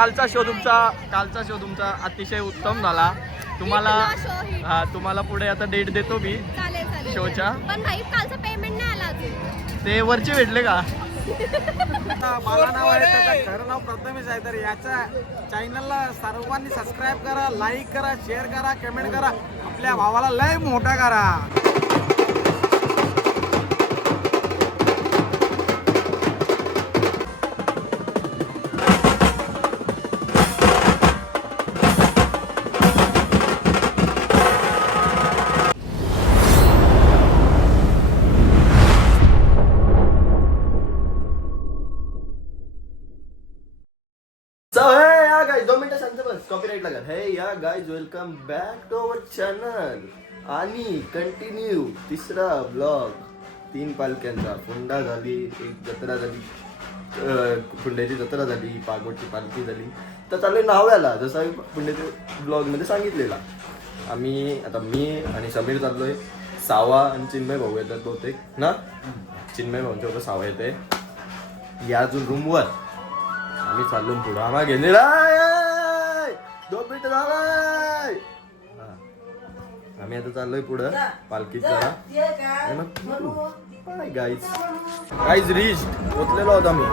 कालचा शो तुमचा अतिशय उत्तम झाला. तुम्हाला पुढे आता डेट देतो मी शोच्या. पण भाई कालचा पेमेंट नाही आला अजून. ते वरचे भेटले का? मला नाव आहे त्याचं खरं नाव प्रथमेश आहे. तर याच्या चॅनलला सर्वांनी सबस्क्राईब करा, लाईक करा, शेअर करा, कमेंट करा, आपल्या भावाला लय मोठा करा. कॉपीराइट लागत. हे या guys welcome back to our channel आणि कंटिन्यू तिसरा ब्लॉग. 3 पालख्यांचा फुंडा झाली, एक जत्रा झाली, फुंड्याची जत्रा झाली, पागोटची पालखी झाली. तर चालू नाव्याला जसा पुण्याच्या ब्लॉगमध्ये सांगितलेला. मी आणि समीर चाललोय. सावा आणि चिन्मय भाऊ येतात बहुतेक ना. चिन्मय भाऊंच्या बरोबर सावा येते. या अजून रूमवर आम्ही चाललो पुढं. आम्हाला गेलेला 2 मिनिटं झालाय. आम्ही आता चाललोय पुढं पालखीत जरा. गाईज रिच पोचलेलो होता मी.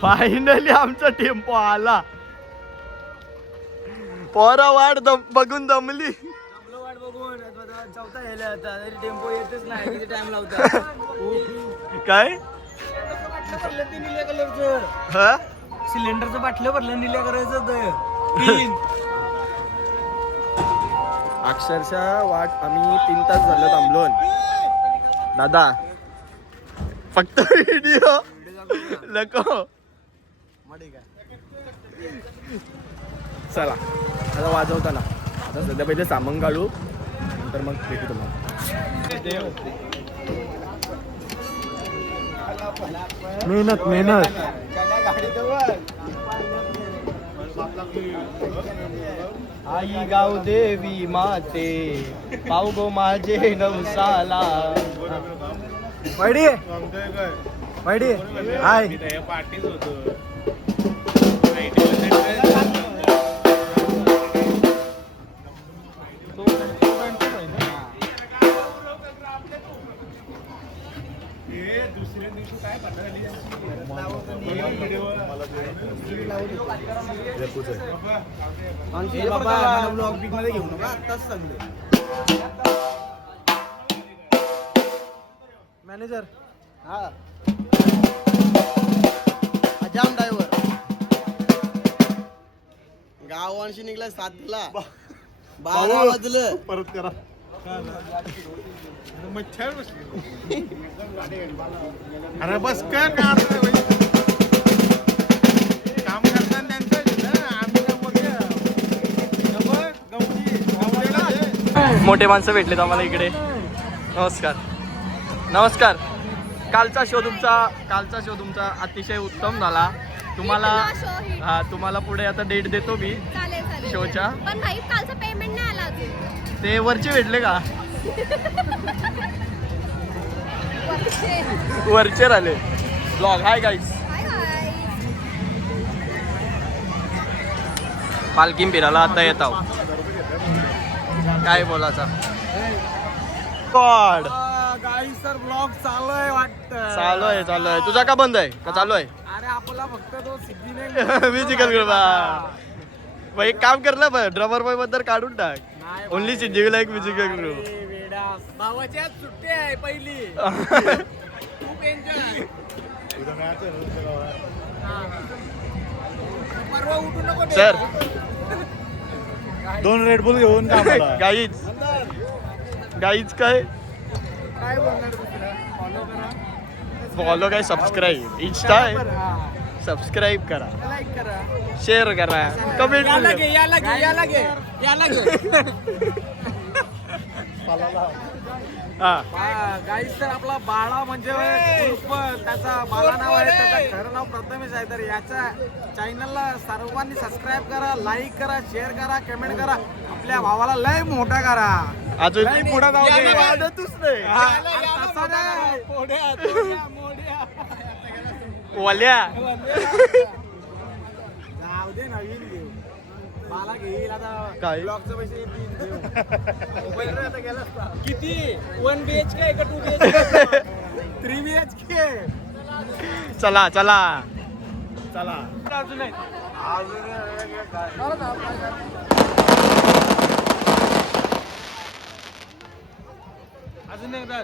फायनली आमचा टेम्पो आला. पोरा वाट बघून दमली. वाट बघून चौथा गेला होता तरी टेम्पो येतच नाही. किती टाइम लावता. काय निळ्या कलरचं हा सिलेंडरचं बाटलं भरलं निळ्या करायचं. अक्षरशः वाट आम्ही 3 तास झालं थांबलोन. दादा फक्त व्हिडिओ नको. चला आता वाजवताना आता सध्या पहिले सामान काढू, नंतर मग भेटू तुम्हाला. मेहनत आई गाव देवी माते पाव गो माझे नवसाला. हाय ब्लॉग बिग मध्ये घेऊ नका आताच सांगले. मॅनेजर जाम ड्रायव्हर गावांशी निघला 7ला 12 वाजलं. परत करा. मच्छर बसली. अरे बस कर काम करताना त्यांचं आम्ही मोठे माणसं भेटलेत आम्हाला इकडे. नमस्कार. नमस्कार. कालचा शो तुमचा अतिशय उत्तम झाला. तुम्हाला तुम्हाला पुढे आता डेट देतो मी चालेल शोच्या. पण भाई कालचा पेमेंट नाही आला अजून. ते वरचे भेटले का? वरचे आले ब्लॉग. हाय गाईस, पालखी फिरायला आता येत आहो. काय बोलायचा गॉड. गाईस तर ब्लॉग चालू आहे वाटतं. चालू आहे. तुझा का बंद आहे का चालू आहे? अरे आपला फक्त तो सिद्धी नाही म्युझिकल ग्रुप. मग एक काम कर ना, ड्रमर बॉय बद्दल काढून टाक. ओनली सिद्धिविला एक म्युझिकल ग्रुप. भावाच्या सुट्टी आहे पहिली. खूप एन्जॉय. परवा उठू नको सर. 2 रेडबुल घेऊन गाईच काय काय बोलणार दुसरं. फॉलो करा, फॉलो काय सबस्क्राईब. इंस्टा आहे, सबस्क्राईब करा, लाईक करा, शेअर करा, कमेंट हा. गाईस तर आपला बाळा म्हणजे उर्फ त्याचा बाळा नाव आहे, त्याचं खरं नाव प्रथमेश आहे. तर याच्या चॅनलला सर्वांनी सबस्क्राईब करा, लाईक करा, शेअर करा, कमेंट करा. आपल्या भावाला लय मोठा करा. अजून लय मोठा जाऊ दे. वाढतच नाही. तसं नाही. वल्या जाऊ दे, नवीन घेऊ. मला घेईल आता. काय? ब्लॉगचे पैसे येतील. मोबाईल रे आता गेला असता. किती 1 BHK आहे का 2 BHK? 3 BHK. चला अजून नाही. अजून एकदा.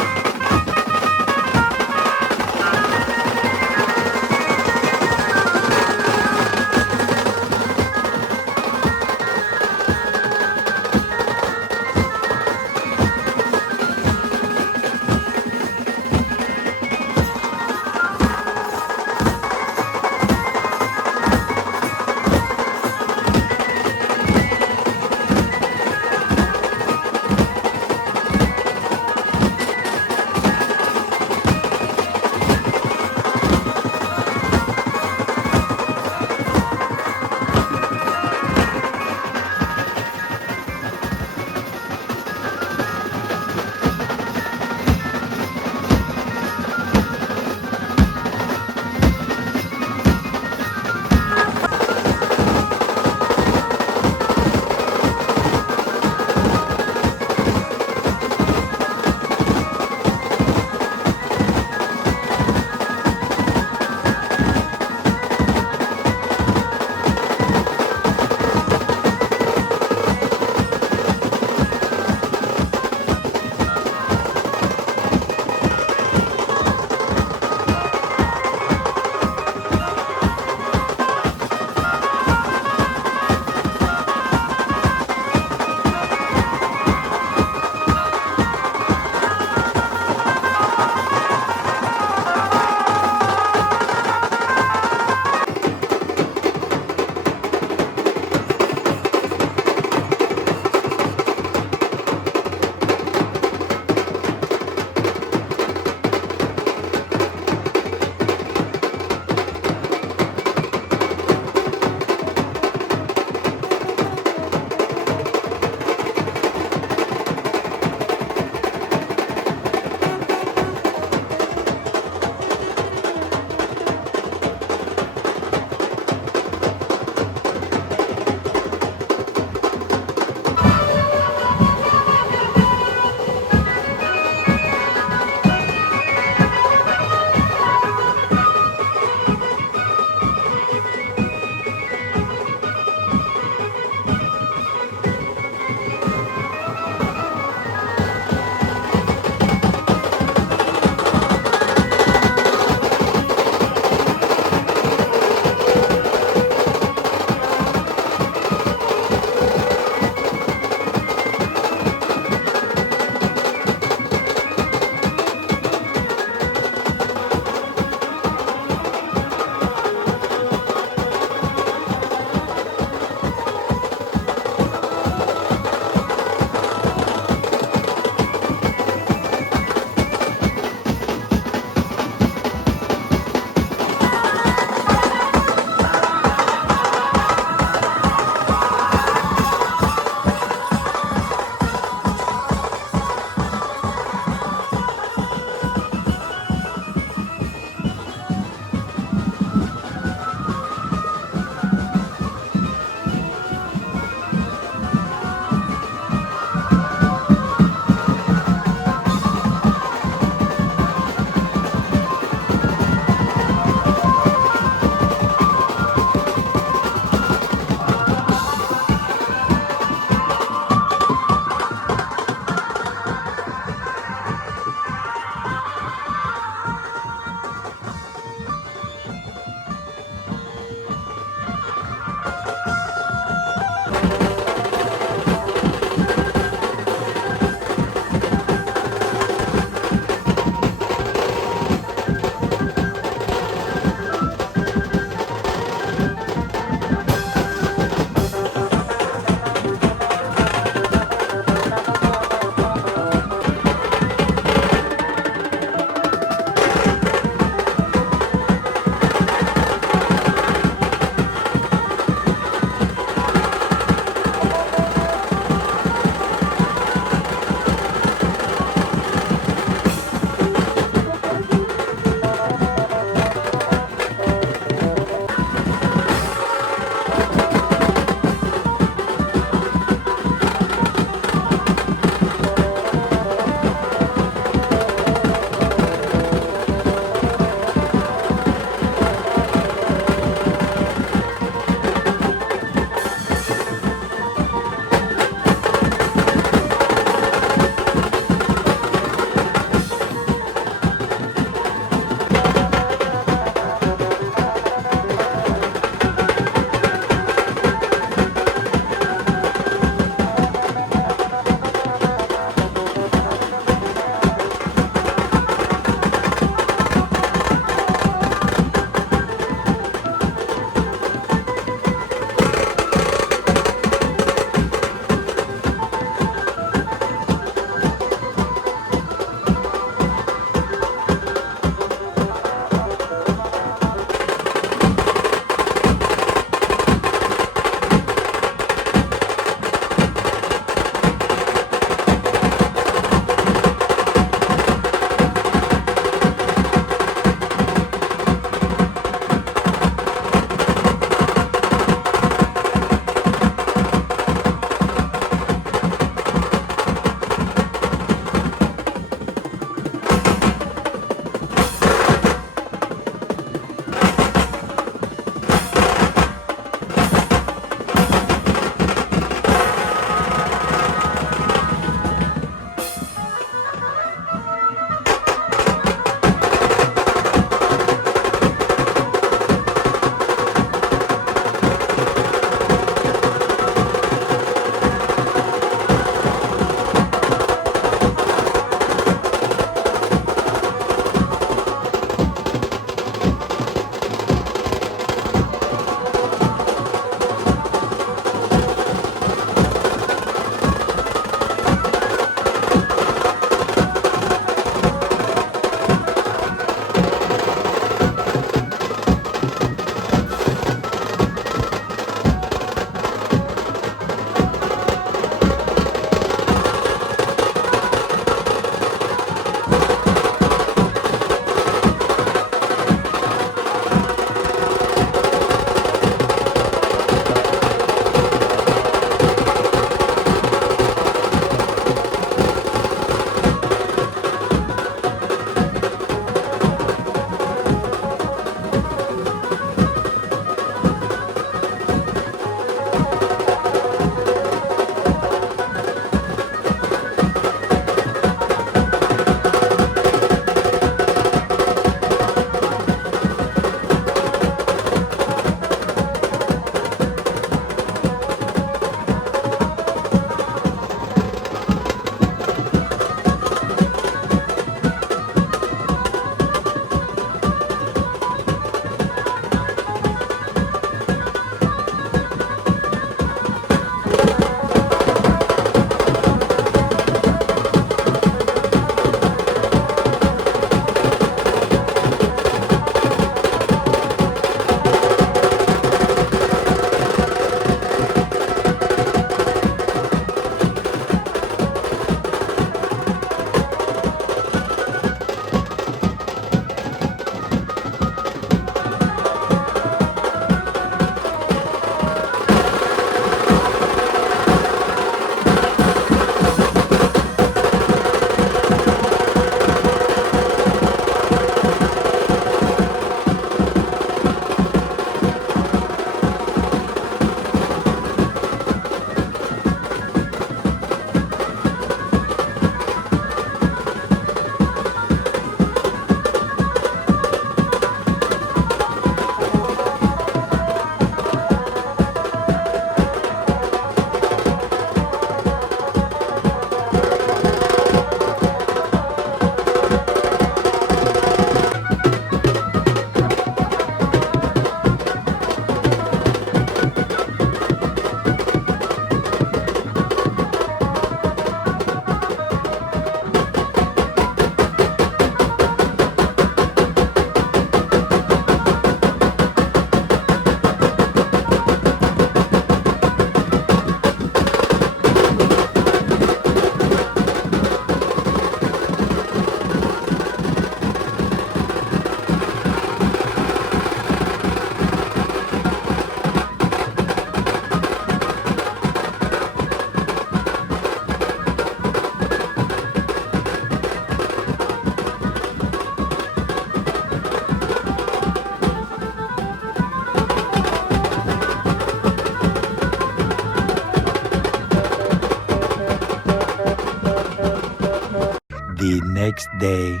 next day.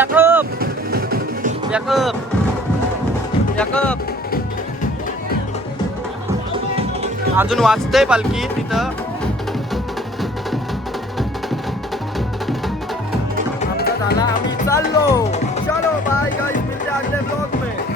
याकब याकब याकब अजून वाचतंय पालखी तिथं. आमचा झाला, आम्ही चाललो. चलो बाय गाइस, मिलते हैं अगले ब्लॉग में.